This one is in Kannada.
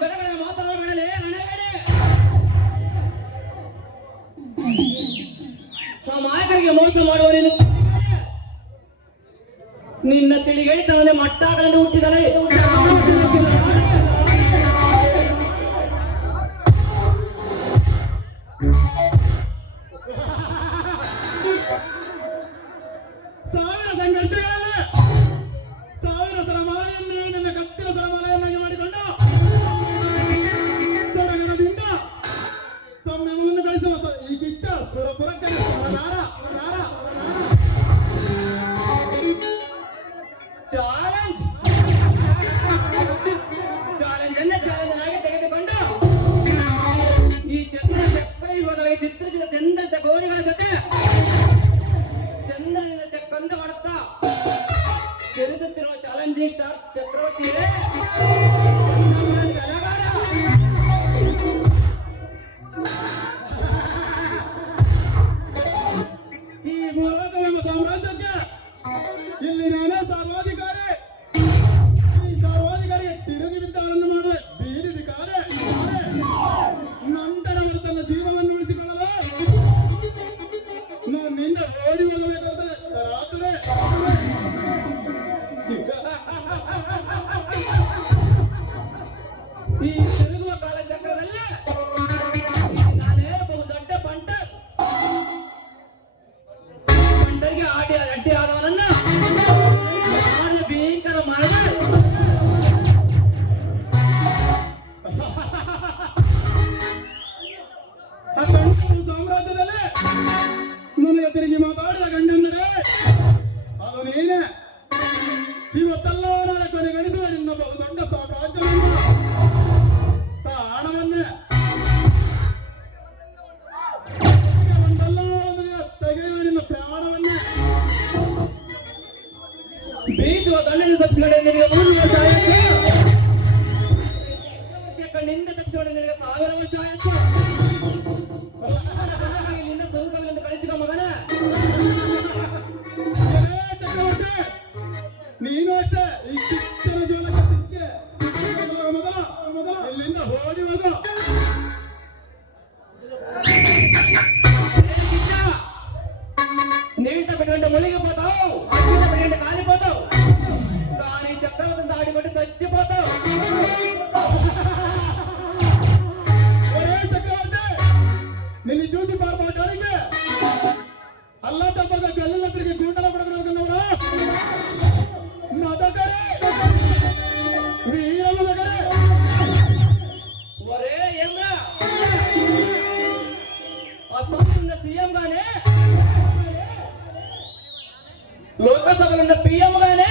ಗಡಗಡ ಮಾತಾಡಬೇಡಲೇ ರಣಬೇಡಿ. ಮಾಯಕರಿಗೆ ಮೋಸ ಮಾಡುವ ನಿನ್ನ ತಿಳಿಗೇಳಿತನದೆ ಮಟ್ಟಾಗಲೆಂದು ಹುಟ್ಟಿದರೆ ಸಾವಿರ ಸಂಘರ್ಷಗಳಲ್ಲಿ ಸಾವಿರ ಸರಮಾಲೆಯನ್ನೇ ನನ್ನ ಕತ್ತಿನ ಸರಮಾಲೆಯನ್ನಾಗಿ ಮಾಡಿಕೊಂಡು ಸಡಗರದಿಂದ ಸಂಯಮವನ್ನು ಗಳಿಸುವ ಈ ಕಿಚ್ಚ ಸುರಪುರಕ್ಕೆ ಚಾಲೆಂಜ್ ಚಾಲೆಂಜ್ ಚಾಲೆಂಜ್ ತೆಗೆದುಕೊಂಡು ಈ ಚಕ್ರಯುಗದಲ್ಲಿ ಚಿತ್ರಿಸಿದ ಚಂದ್ರಂತ ಗೋರಿಗಳ ಜೊತೆ ಚಂದ್ರನಿಂದ ಚಕ್ಕಂತ ಮಾಡುತ್ತಾ ಚಲಿಸುತ್ತಿರುವ ಚಾಲೆಂಜಿಂಗ್ ಸ್ಟಾರ್ ಚಕ್ರವರ್ತಿ ಈ ಮೂಲಕವೆಂಬ ಸಾಮ್ರಾಜ್ಯಕ್ಕೆ ಇಲ್ಲಿ ನಾನೇ ಸರ್ವಾಧಿಕಾರಿ. ಈ ಸರ್ವಾಧಿಕಾರಿಗೆ ತಿರುಗಿ ಬಿದ್ದವರನ್ನು ಮಾಡುವೆ ಬೀದಿಕಾರೆ. ನಂತರ ಅವರು ತನ್ನ ಜೀವವನ್ನು ಉಳಿಸಿಕೊಳ್ಳಲು ನನ್ನಿಂದ ಓಡಿ ಹೋಗಬೇಕಾಗುತ್ತದೆ. ರಾತ್ರಿ ಈ ತಿರುಗುವ ಕಾಲ ಚಕ್ರದಲ್ಲಿ ನಾನೇ ಬಹುದೊಡ್ಡ ಬಂಡರಿಗೆ ಅಡ್ಡಿ ಆದವನನ್ನ ಮಾಡಿದ ಭೀಕರ ಮರಣ ಸಾಮ್ರಾಜ್ಯದಲ್ಲಿ ನನಗೆ ತಿರುಗಿ ಮಾತಾಡಿದ ಗಂಡಂದರೆ ಅದು ನೀನೇ. ಇವತ್ತೆಲ್ಲ ನಾಳೆ ಕೊನೆಗಳಿಸುವ ನಿನ್ನ ಬಹುದೊಡ್ಡ ಸಾಮ್ರಾಜ್ಯವನ್ನು ತಾಣವನ್ನೇ ಒಂದಲ್ಲ ಒಂದು ದಿನ ತೆಗೆಯುವ ನಿನ್ನ ಪ್ರಾಣವನ್ನೇ. ಬೀಸುವ ಗಂಡನ ತಪ್ಪಿಸಿಕೊಂಡೆ ನಿನಗೆ 3 ವರ್ಷ ಆಯಸ್ಸು, ಕಣ್ಣಿಂದ ತಪ್ಪಿಸಿಕೊಂಡೆ ನಿನಗೆ 1000 ವರ್ಷ ಆಯಸ್ಸು. ನಿನ್ನ ಸ್ವರೂಪವೆಂದು ಕಳಿಸಿಕೊ ಮಗನ. ಚಕ್ರವರ್ತಿ ನೀನು ಅಷ್ಟೇ ಈ ಕಿಚ್ಚನ ಜೋಲಕ್ಕೆ ಸಿಕ್ಕೆ ಮೊದಲ ಇಲ್ಲಿಂದ ಓಡಿ ಹೋಗು. ನೀವಿತ ಬಿಟ್ಕೊಂಡು ಮುಳಿಗೆ పోతావు, అగ్గిత బిడ్డ కాలిపోతావు, కానీ చక్రవర్తిని దాడికొట్టి చచ్చిపోతావు. చక్రవర్తి నిన్ను చూసి పారిపోవడానికి అల్లా తప్పగా గల్లలో తిరిగి గూటలో పడుకున్నావురా నా దగ్గరే వీరమ్మ దగ్గరే. ఒరే ఏమ్రా, అసలు సీఎం గానే లోకసభలో ఉన్న పిఎం గానే